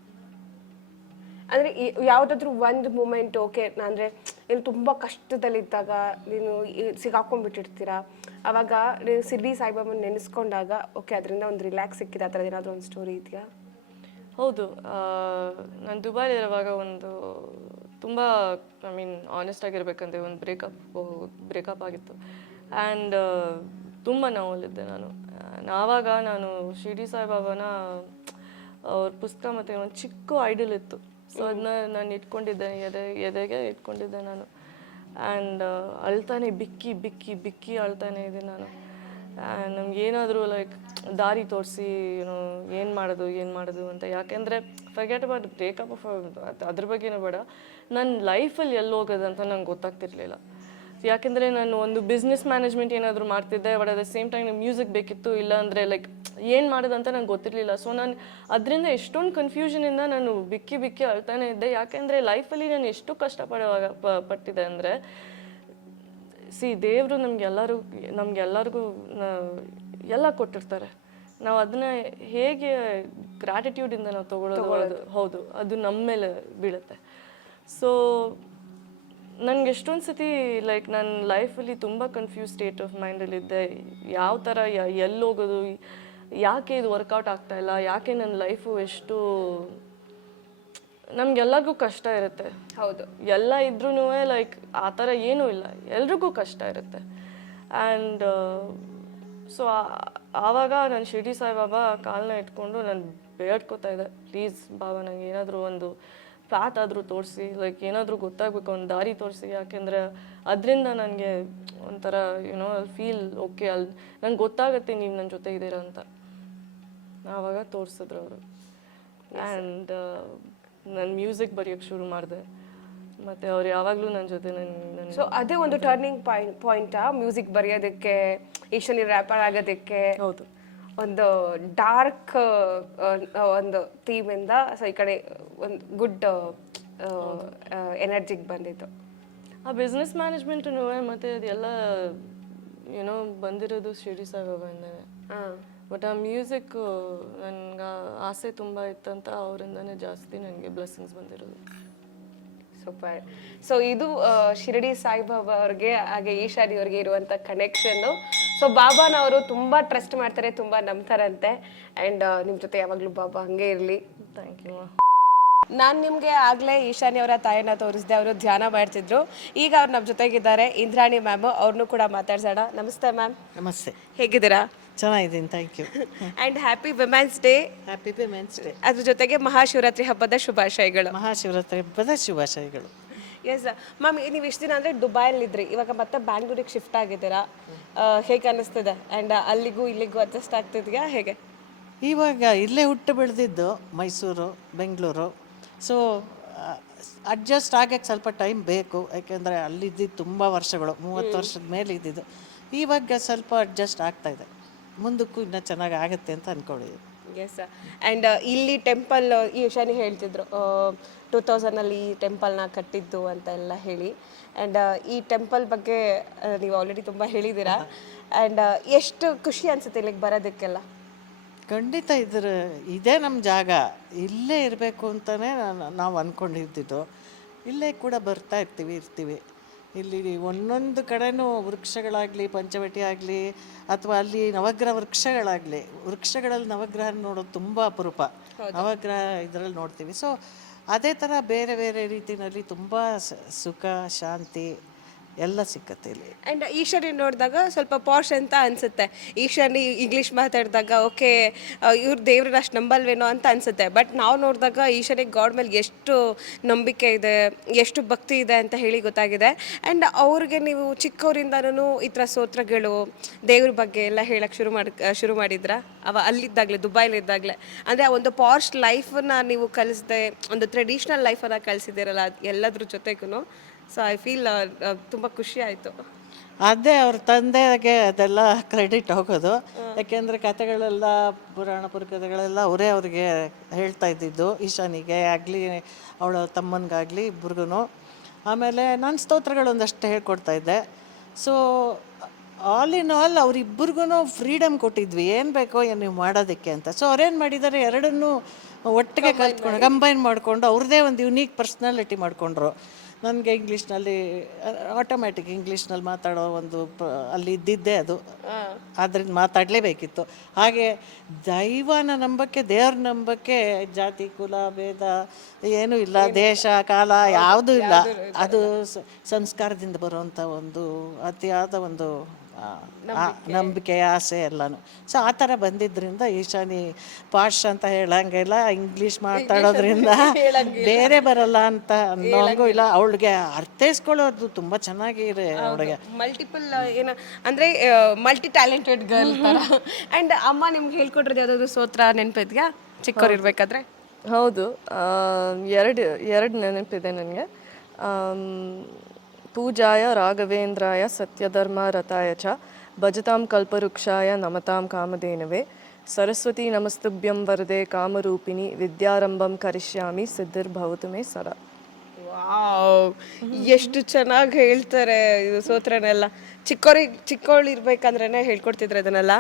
ಅಂದರೆ ಯಾವುದಾದ್ರೂ ಒಂದು ಮೂಮೆಂಟ್ ಓಕೆ ಅಂದರೆ ನೀನು ತುಂಬ ಕಷ್ಟದಲ್ಲಿದ್ದಾಗ ನೀನು ಸಿಗಾಕೊಂಡ್ಬಿಟ್ಟಿರ್ತೀರಾ, ಅವಾಗ ನೀವು ಶಿರ್ಡಿ ಸಾಯಿಬಾಬನ ನೆನೆಸ್ಕೊಂಡಾಗ ಓಕೆ ಅದರಿಂದ ಒಂದು ರಿಲ್ಯಾಕ್ಸ್ ಸಿಕ್ಕಿದೆ, ಆ ಥರದ್ದು ಏನಾದರೂ ಒಂದು ಸ್ಟೋರಿ ಇದೆಯಾ? ಹೌದು, ನಾನು ದುಬೈಲಿರುವಾಗ ಒಂದು ತುಂಬ ಐ ಮೀನ್ ಆನೆಸ್ಟ್ ಆಗಿರ್ಬೇಕಂದ್ರೆ ಒಂದು ಬ್ರೇಕಪ್ ಆಗಿತ್ತು. ಆ್ಯಂಡ್ ತುಂಬ ನೋವಲ್ಲಿದ್ದೆ ನಾನು. ಆವಾಗ ನಾನು ಶಿರ್ಡಿ ಸಾಯಿಬಾಬಾನ ಅವ್ರ ಪುಸ್ತಕ ಮತ್ತು ಒಂದು ಚಿಕ್ಕ ಐಡಲ್ ಇತ್ತು, ಸೊ ಅದನ್ನ ನಾನು ಇಟ್ಕೊಂಡಿದ್ದೆ, ಎದೆಗೆ ಇಟ್ಕೊಂಡಿದ್ದೆ ನಾನು. ಆ್ಯಂಡ್ ಅಳ್ತಾನೆ ಬಿಕ್ಕಿ ಬಿಕ್ಕಿ ಬಿಕ್ಕಿ ಅಳ್ತಾನೆ ಇದೆ ನಾನು. ಆ್ಯಂಡ್ ನಮ್ಗೇನಾದರೂ ಲೈಕ್ ದಾರಿ ತೋರಿಸಿ ಏನು ಮಾಡೋದು ಅಂತ. ಯಾಕೆಂದರೆ ಫರ್ಗೆಟ್ ಅಬೌಟ್ ಬ್ರೇಕಪ್ ಅದ್ರ ಬಗ್ಗೆನೂ ಬೇಡ, ನನ್ನ ಲೈಫಲ್ಲಿ ಎಲ್ಲಿ ಹೋಗೋದಂತ ನಂಗೆ ಗೊತ್ತಾಗ್ತಿರ್ಲಿಲ್ಲ. ಯಾಕೆಂದರೆ ನಾನು ಒಂದು ಬಿಸ್ನೆಸ್ ಮ್ಯಾನೇಜ್ಮೆಂಟ್ ಏನಾದರೂ ಮಾಡ್ತಿದ್ದೆ, but at the same time music ಬೇಕಿತ್ತು, ಇಲ್ಲ ಅಂದರೆ ಲೈಕ್ ಏನು ಮಾಡೋದಂತ ನಂಗೆ ಗೊತ್ತಿರಲಿಲ್ಲ. ಸೊ ನಾನು ಅದರಿಂದ ಎಷ್ಟೊಂದು ಕನ್ಫ್ಯೂಷನಿಂದ ನಾನು ಬಿಕ್ಕಿ ಬಿಕ್ಕಿ ಅಳ್ತಾನೆ ಇದ್ದೆ. ಯಾಕೆಂದರೆ ಲೈಫಲ್ಲಿ ನಾನು ಎಷ್ಟು ಪಟ್ಟಿದ್ದೆ ಅಂದರೆ, ದೇವರು ನಮಗೆಲ್ಲರಿಗೂ ಎಲ್ಲ ಕೊಟ್ಟಿರ್ತಾರೆ, ನಾವು ಅದನ್ನ ಹೇಗೆ ಗ್ರ್ಯಾಟಿಟ್ಯೂಡಿಂದ ನಾವು ತಗೊಳ್ಳೋದು, ಹೌದು, ಅದು ನಮ್ಮ ಮೇಲೆ ಬೀಳುತ್ತೆ. ಸೊ ನನಗೆ ಎಷ್ಟೊಂದು ಸತಿ ಲೈಕ್ ನನ್ನ ಲೈಫಲ್ಲಿ ತುಂಬ ಕನ್ಫ್ಯೂಸ್ ಸ್ಟೇಟ್ ಆಫ್ ಮೈಂಡಲ್ಲಿದ್ದೆ. ಯಾವ ಥರ ಎಲ್ಲಿ ಹೋಗೋದು, ಯಾಕೆ ಇದು ವರ್ಕೌಟ್ ಆಗ್ತಾ ಇಲ್ಲ, ಯಾಕೆ ನನ್ನ ಲೈಫು ಎಷ್ಟು ನಮ್ಗೆಲ್ಲರಿಗೂ ಕಷ್ಟ ಇರುತ್ತೆ. ಹೌದು, ಎಲ್ಲ ಇದ್ರೂ ಲೈಕ್ ಆ ಥರ ಏನೂ ಇಲ್ಲ, ಎಲ್ರಿಗೂ ಕಷ್ಟ ಇರುತ್ತೆ. ಆ್ಯಂಡ್ ಸೊ ಆವಾಗ ನಾನು ಶಿರ್ಡಿ ಸಾಯಿಬಾಬಾ ಕಾಲನ್ನ ಇಟ್ಕೊಂಡು ನಾನು ಬೇಡ್ಕೋತಾ ಇದ್ದೆ, ಪ್ಲೀಸ್ ಬಾಬಾ ನಂಗೆ ಏನಾದರೂ ಒಂದು ಪ್ಯಾತ್ ಆದರೂ ತೋರಿಸಿ, ಲೈಕ್ ಏನಾದರೂ ಗೊತ್ತಾಗಬೇಕು, ಒಂದು ದಾರಿ ತೋರಿಸಿ. ಯಾಕೆಂದರೆ ಅದರಿಂದ ನನಗೆ ಒಂಥರ ಫೀಲ್ ಓಕೆ, ನಂಗೆ ಗೊತ್ತಾಗುತ್ತೆ ನೀವು ನನ್ನ ಜೊತೆ ಇದ್ದೀರಾ ಅಂತ. ಆವಾಗ ತೋರಿಸಿದ್ರು ಅವರು. ಆ್ಯಂಡ್ ನಾನು ಮ್ಯೂಸಿಕ್ ಬರೆಯೋಕ್ಕೆ ಶುರು ಮಾಡಿದೆ, ಮತ್ತು ಅವ್ರು ಯಾವಾಗಲೂ ನನ್ನ ಜೊತೆ ನನ್ನ ಸೊ ಅದೇ ಒಂದು ಟರ್ನಿಂಗ್ ಪಾಯಿಂಟಾ ಮ್ಯೂಸಿಕ್ ಬರೆಯೋದಕ್ಕೆ, ಈಶಾನಿ ರ್ಯಾಪರ್ ಆಗೋದಕ್ಕೆ? ಹೌದು, ಒಂದು ಡಾರ್ಕ್ ಒಂದು ಥೀಮಿಂದ ಸೊ ಈ ಕಡೆ ಒಂದು ಗುಡ್ ಎನರ್ಜಿಗೆ ಬಂದಿತ್ತು. ಆ ಬಿಸ್ನೆಸ್ ಮ್ಯಾನೇಜ್ಮೆಂಟು ಮತ್ತು ಅದೆಲ್ಲ ಬಂದಿರೋದು ಶಿರ್ಡಿ ಸಾಯಿಬಾಬಾಯಿಂದನೇ. ಬಟ್ ಆ ಮ್ಯೂಸಿಕ್ ನನಗೆ ಆಸೆ ತುಂಬ ಇತ್ತಂತ ಅವರಿಂದನೇ ಜಾಸ್ತಿ ನನಗೆ ಬ್ಲೆಸ್ಸಿಂಗ್ಸ್ ಬಂದಿರೋದು. ಸೂಪರ್. ಸೊ ಇದು ಶಿರ್ಡಿ ಸಾಯಿಬಾಬಾ ಅವ್ರಿಗೆ ಹಾಗೆ ಈಶಾನಿ ಅವ್ರಿಗೆ ಇರುವಂಥ ಕನೆಕ್ಷನ್ನು. ಸೊ ಬಾಬಾನ ಅವರು ತುಂಬ ಟ್ರಸ್ಟ್ ಮಾಡ್ತಾರೆ, ತುಂಬ ನಂಬ್ತಾರಂತೆ. ಆ್ಯಂಡ್ ನಿಮ್ಮ ಜೊತೆ ಯಾವಾಗಲೂ ಬಾಬಾ ಹಂಗೆ ಇರಲಿ. Thank you. ನಾನು ನಿಮಗೆ ಆಗಲೇ ಈಶಾನಿ ಅವರ ತಾಯಿನ ತೋರಿಸಿದೆ, ಅವರು ಧ್ಯಾನ ಮಾಡ್ತಿದ್ರು. ಈಗ ಅವ್ರು ನಮ್ಮ ಜೊತೆಗಿದ್ದಾರೆ, ಇಂದ್ರಾಣಿ ಮ್ಯಾಮು. ಅವ್ರನ್ನೂ ಕೂಡ ಮಾತಾಡ್ಸೋಣ. ನಮಸ್ತೆ ಮ್ಯಾಮ್. ನಮಸ್ತೆ. ಹೇಗಿದ್ದೀರಾ? ಚೆನ್ನಾಗಿದ್ದೀನಿ, thank you. And happy women's day. Happy women's day. ಅದ್ರ ಜೊತೆಗೆ ಮಹಾಶಿವರಾತ್ರಿ ಹಬ್ಬದ ಶುಭಾಶಯಗಳು. ಮಹಾಶಿವರಾತ್ರಿ ಹಬ್ಬದ ಶುಭಾಶಯಗಳು. ಎಸ್ ಮ್ಯಾಮ್, ನೀವು ಇಷ್ಟು ದಿನ ಅಂದರೆ ದುಬೈಲಿದ್ರಿ, ಇವಾಗ ಮತ್ತೆ ಬ್ಯಾಂಗ್ಳೂರಿಗೆ ಶಿಫ್ಟ್ ಆಗಿದ್ದೀರಾ, ಹೇಗೆ ಅನ್ನಿಸ್ತದೆ? ಆ್ಯಂಡ್ ಅಲ್ಲಿಗೂ ಇಲ್ಲಿಗೂ ಅಡ್ಜಸ್ಟ್ ಆಗ್ತಿದೆಯಾ ಹೇಗೆ? ಇವಾಗ ಇಲ್ಲೇ ಹುಟ್ಟು ಬೆಳೆದಿದ್ದು ಮೈಸೂರು, ಬೆಂಗಳೂರು. ಸೊ ಅಡ್ಜಸ್ಟ್ ಆಗಕ್ಕೆ ಸ್ವಲ್ಪ ಟೈಮ್ ಬೇಕು, ಯಾಕೆಂದರೆ ಅಲ್ಲಿದ್ದಿದ್ದು ತುಂಬ ವರ್ಷಗಳು, 30 ವರ್ಷದ ಮೇಲೆ ಇದ್ದಿದ್ದು. ಇವಾಗ ಸ್ವಲ್ಪ ಅಡ್ಜಸ್ಟ್ ಆಗ್ತಾಯಿದೆ, ಮುಂದಕ್ಕೂ ಇನ್ನೂ ಚೆನ್ನಾಗಿ ಆಗುತ್ತೆ ಅಂತ ಅಂದ್ಕೊಂಡಿದ್ದೀನಿ. ಎಸ್. ಆ್ಯಂಡ್ ಇಲ್ಲಿ ಟೆಂಪಲ್ ಈಶಾನಿ ಹೇಳ್ತಿದ್ರು 2000 ಈ ಟೆಂಪಲ್ನ ಕಟ್ಟಿದ್ದು ಅಂತ ಎಲ್ಲ ಹೇಳಿ. ಆ್ಯಂಡ್ ಈ ಟೆಂಪಲ್ ಬಗ್ಗೆ ನೀವು ಆಲ್ರೆಡಿ ತುಂಬ ಹೇಳಿದ್ದೀರಾ. ಆ್ಯಂಡ್ ಎಷ್ಟು ಖುಷಿ ಅನಿಸುತ್ತೆ ಇಲ್ಲಿಗೆ ಬರೋದಕ್ಕೆಲ್ಲ? ಖಂಡಿತ ಇದೇ ನಮ್ಮ ಜಾಗ, ಇಲ್ಲೇ ಇರಬೇಕು ಅಂತಲೇ ನಾವು ಅಂದ್ಕೊಂಡಿದ್ದಿದ್ದು. ಇಲ್ಲೇ ಕೂಡ ಬರ್ತಾ ಇರ್ತೀವಿ. ಇಲ್ಲಿ ಒಂದೊಂದು ಕಡೆನೂ ವೃಕ್ಷಗಳಾಗಲಿ, ಪಂಚವಟಿ ಆಗಲಿ, ಅಥವಾ ಅಲ್ಲಿ ನವಗ್ರಹ ವೃಕ್ಷಗಳಾಗಲಿ, ವೃಕ್ಷಗಳಲ್ಲಿ ನವಗ್ರಹ ನೋಡೋದು ತುಂಬ ಅಪರೂಪ. ನವಗ್ರಹ ಇದರಲ್ಲಿ ನೋಡ್ತೀವಿ. ಸೊ ಅದೇ ಥರ ಬೇರೆ ಬೇರೆ ರೀತಿಯಲ್ಲಿ ತುಂಬ ಸುಖ, ಶಾಂತಿ ಎಲ್ಲ ಸಿಕ್ಕತ್ತೆ ಇಲ್ಲಿ. ಆ್ಯಂಡ್ ಈಶಾನಿ ನೋಡಿದಾಗ ಸ್ವಲ್ಪ ಪಾಶ್ ಅಂತ ಅನಿಸುತ್ತೆ. ಈಶಾನಿ ಇಂಗ್ಲೀಷ್ ಮಾತಾಡಿದಾಗ ಓಕೆ ಇವ್ರ ದೇವ್ರನ್ನ ಅಷ್ಟು ನಂಬಲ್ವೇನೋ ಅಂತ ಅನಿಸುತ್ತೆ. ಬಟ್ ನಾವು ನೋಡಿದಾಗ ಈಶಾನಿ ಗಾಡ್ ಮೇಲೆ ಎಷ್ಟು ನಂಬಿಕೆ ಇದೆ, ಎಷ್ಟು ಭಕ್ತಿ ಇದೆ ಅಂತ ಹೇಳಿ ಗೊತ್ತಾಗಿದೆ. ಆ್ಯಂಡ್ ಅವ್ರಿಗೆ ನೀವು ಚಿಕ್ಕವರಿಂದನೂ ಈ ಥರ ಸ್ತೋತ್ರಗಳು, ದೇವ್ರ ಬಗ್ಗೆ ಎಲ್ಲ ಹೇಳಕ್ಕೆ ಶುರು ಮಾಡಿದ್ರಾ ಅಲ್ಲಿದ್ದಾಗಲೇ, ದುಬೈಲಿದ್ದಾಗಲೇ? ಅಂದರೆ ಒಂದು ಪಾಶ್ ಲೈಫನ್ನ ನೀವು ಕಲಿಸ್ದೆ, ಒಂದು ಟ್ರೆಡಿಷ್ನಲ್ ಲೈಫನ್ನು ಕಲಿಸಿದ್ದೀರಲ್ಲ ಎಲ್ಲದ್ರ ಜೊತೆಗೂ. ಸೊ ಐ ಫೀಲ್ ತುಂಬ ಖುಷಿ ಆಯಿತು. ಅದೇ ಅವ್ರ ತಂದೆಗೆ ಅದೆಲ್ಲ ಕ್ರೆಡಿಟ್ ಹೋಗೋದು. ಯಾಕೆಂದರೆ ಕಥೆಗಳೆಲ್ಲ, ಪುರಾಣ ಪುರುಕಥೆಗಳೆಲ್ಲ ಅವರೇ ಅವ್ರಿಗೆ ಹೇಳ್ತಾ ಇದ್ದಿದ್ದು, ಈಶಾನಿಗೆ ಆಗಲಿ ಅವಳ ತಮ್ಮನಿಗಾಗಲಿ ಇಬ್ರಿಗೂ. ಆಮೇಲೆ ನಾನು ಸ್ತೋತ್ರಗಳು ಒಂದಷ್ಟು ಹೇಳ್ಕೊಡ್ತಾ ಇದ್ದೆ. ಸೊ ಆಲ್ ಇನ್ ಆಲ್ ಅವರಿಬ್ಬರಿಗೂ ಫ್ರೀಡಮ್ ಕೊಟ್ಟಿದ್ವಿ, ಏನು ಬೇಕೋ ನೀವು ಮಾಡೋದಕ್ಕೆ ಅಂತ. ಸೊ ಅವ್ರೇನು ಮಾಡಿದ್ದಾರೆ, ಎರಡನ್ನೂ ಒಟ್ಟಿಗೆ ಕಲ್ತ್ಕೊಂಡು ಕಂಬೈನ್ ಮಾಡಿಕೊಂಡು ಅವ್ರದ್ದೇ ಒಂದು ಯುನೀಕ್ ಪರ್ಸ್ನಾಲಿಟಿ ಮಾಡಿಕೊಂಡ್ರು. ನನಗೆ ಇಂಗ್ಲೀಷ್ನಲ್ಲಿ ಆಟೋಮ್ಯಾಟಿಕ್ ಇಂಗ್ಲೀಷ್ನಲ್ಲಿ ಮಾತಾಡೋ ಒಂದು ಅಲ್ಲಿ ಇದ್ದಿದ್ದೇ ಅದು, ಆದ್ದರಿಂದ ಮಾತಾಡಲೇಬೇಕಿತ್ತು. ಹಾಗೆ ದೈವನ ನಂಬಕ್ಕೆ, ದೇವ್ರ ನಂಬಕ್ಕೆ ಜಾತಿ ಕುಲ ಭೇದ ಏನೂ ಇಲ್ಲ, ದೇಶ ಕಾಲ ಯಾವುದೂ ಇಲ್ಲ. ಅದು ಸಂಸ್ಕಾರದಿಂದ ಬರುವಂಥ ಒಂದು ಅತಿಯಾದ ಒಂದು ನಂಬಿಕೆ, ಆಸೆ ಎಲ್ಲನೂ. ಸೊ ಆ ಥರ ಬಂದಿದ್ದರಿಂದ ಈಶಾನಿ ಪಾಶ್ ಅಂತ ಹೇಳಂಗಿಲ್ಲ, ಇಂಗ್ಲೀಷ್ ಮಾತಾಡೋದ್ರಿಂದ ಬೇರೆ ಬರಲ್ಲ ಅಂತ ಅನ್ನೋಂಗೂ ಇಲ್ಲ. ಅವಳಿಗೆ ಅರ್ಥೈಸ್ಕೊಳ್ಳೋದು ತುಂಬ ಚೆನ್ನಾಗಿದೆ ಅವಳಿಗೆ. ಮಲ್ಟಿಪಲ್ ಏನು ಅಂದರೆ ಮಲ್ಟಿ ಟ್ಯಾಲೆಂಟೆಡ್ ಗರ್ಲ್ ಥರ. ಆ್ಯಂಡ್ ಅಮ್ಮ ನಿಮ್ಗೆ ಹೇಳ್ಕೊಟ್ರದ್ದು ಯಾವುದಾದ್ರು ಸ್ತೋತ್ರ ನೆನಪಿದ್ಯಾ ಚಿಕ್ಕವ್ರು ಇರಬೇಕಾದ್ರೆ? ಹೌದು, ಎರಡು ನೆನಪಿದೆ ನನಗೆ. ಪೂಜಾಯ ರಾಘವೇಂದ್ರಾಯ ಸತ್ಯಧರ್ಮ ರಥಾಯ ಚ ಭಜತಾಂ ಕಲ್ಪವೃಕ್ಷಾಯ ನಮತಾಂ ಕಾಮಧೇನವೇ ಸರಸ್ವತಿ ನಮಸ್ತುಭ್ಯಂ ವರದೆ ಕಾಮರೂಪಿಣಿ ವಿದ್ಯಾರಂಭಂ ಕರಿಷ್ಯಾಮಿ ಸಿದ್ಧಿರ್ಭವತು ಮೇ ಸದಾ. ವಾವ್, ಎಷ್ಟು ಚೆನ್ನಾಗಿ ಹೇಳ್ತಾರೆ ಇದು ಸ್ತೋತ್ರನೆಲ್ಲ. ಚಿಕ್ಕವಳು ಇರ್ಬೇಕಂದ್ರೆ ಹೇಳ್ಕೊಡ್ತಿದ್ರು ಅದನ್ನೆಲ್ಲ.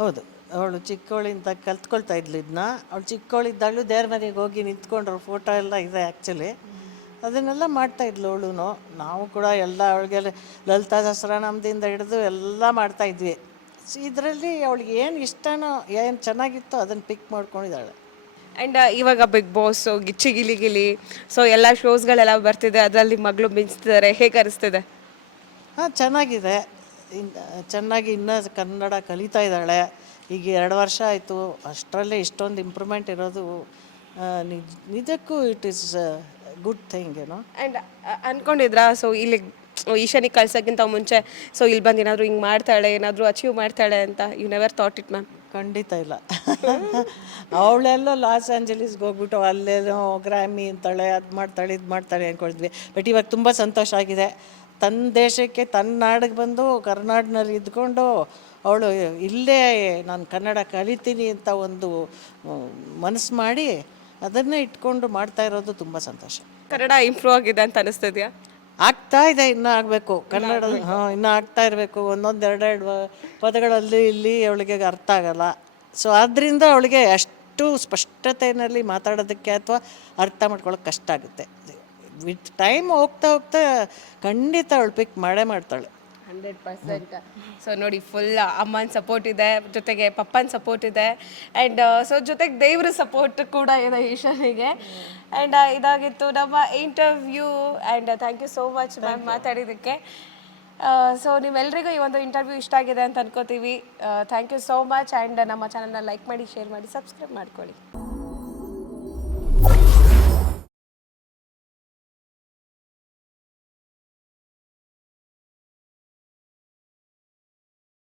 ಹೌದು, ಅವಳು ಚಿಕ್ಕವಳಿಂದ ಕಲ್ತ್ಕೊಳ್ತಾ ಇದ್ಲು ಇದನ್ನ. ಅವಳು ಚಿಕ್ಕವಳಿದ್ದಾಗಲೂ ದೇವ್ರ ಮನೆಗೆ ಹೋಗಿ ನಿಂತ್ಕೊಂಡ್ರು, ಫೋಟೋ ಎಲ್ಲ ಇದೆ ಆ್ಯಕ್ಚುಲಿ. ಅದನ್ನೆಲ್ಲ ಮಾಡ್ತಾಯಿದ್ಲು ಅವಳು. ನಾವು ಕೂಡ ಎಲ್ಲ ಅವಳಿಗೆ ಲಲಿತಾ ಸಹಸ್ರನಾಮದಿಂದ ಹಿಡಿದು ಎಲ್ಲ ಮಾಡ್ತಾಯಿದ್ವಿ. ಇದರಲ್ಲಿ ಅವಳಿಗೆ ಏನು ಇಷ್ಟನೋ, ಏನು ಚೆನ್ನಾಗಿತ್ತೋ ಅದನ್ನು ಪಿಕ್ ಮಾಡ್ಕೊಂಡಿದ್ದಾಳೆ. ಆ್ಯಂಡ್ ಇವಾಗ ಬಿಗ್ ಬಾಸ್, ಗಿಚ್ಚಿ ಗಿಲಿ ಗಿಲಿ, ಸೊ ಎಲ್ಲ ಶೋಸ್ಗಳೆಲ್ಲ ಬರ್ತಿದೆ, ಅದರಲ್ಲಿ ಮಗಳು ಮಿಂಚ್ತಿದ್ದಾರೆ, ಹೇಗೆ ಅನಿಸ್ತಿದೆ? ಹಾಂ, ಚೆನ್ನಾಗಿದೆ. ಚೆನ್ನಾಗಿ ಇನ್ನೂ ಕನ್ನಡ ಕಲಿತಾ ಇದ್ದಾಳೆ. ಈಗ 2 ವರ್ಷ ಆಯಿತು, ಅಷ್ಟರಲ್ಲೇ ಇಷ್ಟೊಂದು ಇಂಪ್ರೂವ್ಮೆಂಟ್ ಇರೋದು ನಿಜಕ್ಕೂ ಇಟ್ ಈಸ್ ಗುಡ್ ಥಿಂಗ್ ಏನೋ. ಆ್ಯಂಡ್ ಅನ್ಕೊಂಡಿದ್ರಾ ಸೊ ಇಲ್ಲಿ ಈಶಾನಿಗೆ ಕಳ್ಸೋಕ್ಕಿಂತ ಮುಂಚೆ ಸೊ ಇಲ್ಲಿ ಬಂದು ಏನಾದರೂ ಹಿಂಗೆ ಮಾಡ್ತಾಳೆ, ಏನಾದರೂ ಅಚೀವ್ ಮಾಡ್ತಾಳೆ ಅಂತ? You never thought it ma'am? ಖಂಡಿತ ಇಲ್ಲ. ಅವಳೆಲ್ಲೋ ಲಾಸ್ ಆಂಜಲೀಸ್ಗೆ ಹೋಗ್ಬಿಟ್ಟು ಅಲ್ಲೇನೋ ಗ್ರಾಮಿ ಅಂತಾಳೆ, ಅದು ಮಾಡ್ತಾಳೆ, ಇದು ಮಾಡ್ತಾಳೆ ಅಂದ್ಕೊಳ್ದ್ವಿ. ಬಟ್ ಇವಾಗ ತುಂಬ ಸಂತೋಷ ಆಗಿದೆ. ತನ್ನ ದೇಶಕ್ಕೆ, ತನ್ನ ನಾಡಿಗೆ ಬಂದು ಕರ್ನಾಟಕದಲ್ಲಿ ಇದ್ಕೊಂಡು ಅವಳು ಇಲ್ಲೇ ನಾನು ಕನ್ನಡ ಕಲಿತೀನಿ ಅಂತ ಒಂದು ಮನಸ್ಸು ಮಾಡಿ ಅದನ್ನೇ ಇಟ್ಕೊಂಡು ಮಾಡ್ತಾ ಇರೋದು ತುಂಬ ಸಂತೋಷ. ಕನ್ನಡ ಇಂಪ್ರೂವ್ ಆಗಿದೆ ಅಂತ ಅನಿಸ್ತಿದ್ಯಾ? ಆಗ್ತಾ ಇದೆ, ಇನ್ನೂ ಆಗಬೇಕು. ಕನ್ನಡ ಇನ್ನೂ ಆಗ್ತಾ ಇರಬೇಕು. ಎರಡೆರಡು ಪದಗಳಲ್ಲಿ ಇಲ್ಲಿ ಅವಳಿಗೆ ಅರ್ಥ ಆಗಲ್ಲ. ಸೊ ಆದ್ದರಿಂದ ಅವಳಿಗೆ ಅಷ್ಟು ಸ್ಪಷ್ಟತೆಯಲ್ಲಿ ಮಾತಾಡೋದಕ್ಕೆ ಅಥವಾ ಅರ್ಥ ಮಾಡ್ಕೊಳ್ಳೋಕೆ ಕಷ್ಟ ಆಗುತ್ತೆ. ವಿತ್ ಟೈಮ್ ಹೋಗ್ತಾ ಹೋಗ್ತಾ ಖಂಡಿತ ಅವಳು ಪಿಕ್ ಮಾಡೇ ಮಾಡ್ತಾಳೆ. 100%. ಸೊ ನೋಡಿ, ಫುಲ್ ಅಮ್ಮನ ಸಪೋರ್ಟ್ ಇದೆ, ಜೊತೆಗೆ ಪಪ್ಪನ ಸಪೋರ್ಟ್ ಇದೆ, ಆ್ಯಂಡ್ ಸೊ ಜೊತೆಗೆ ದೇವ್ರ ಸಪೋರ್ಟ್ ಕೂಡ ಇದೆ ಈಶಾನಿಗೆ. ಆ್ಯಂಡ್ ಇದಾಗಿತ್ತು ನಮ್ಮ interview. And thank you so much ma'am ಮಾತಾಡಿದ್ದಕ್ಕೆ. ಸೊ ನಿಮ್ಮೆಲ್ಲರಿಗೂ ಈ ಒಂದು ಇಂಟರ್ವ್ಯೂ ಇಷ್ಟ ಆಗಿದೆ ಅಂತ ಅನ್ಕೋತೀವಿ. Thank you so much. And ನಮ್ಮ ಚಾನಲ್ನ ಲೈಕ್ ಮಾಡಿ, ಶೇರ್ ಮಾಡಿ, ಸಬ್ಸ್ಕ್ರೈಬ್ ಮಾಡ್ಕೊಳ್ಳಿ.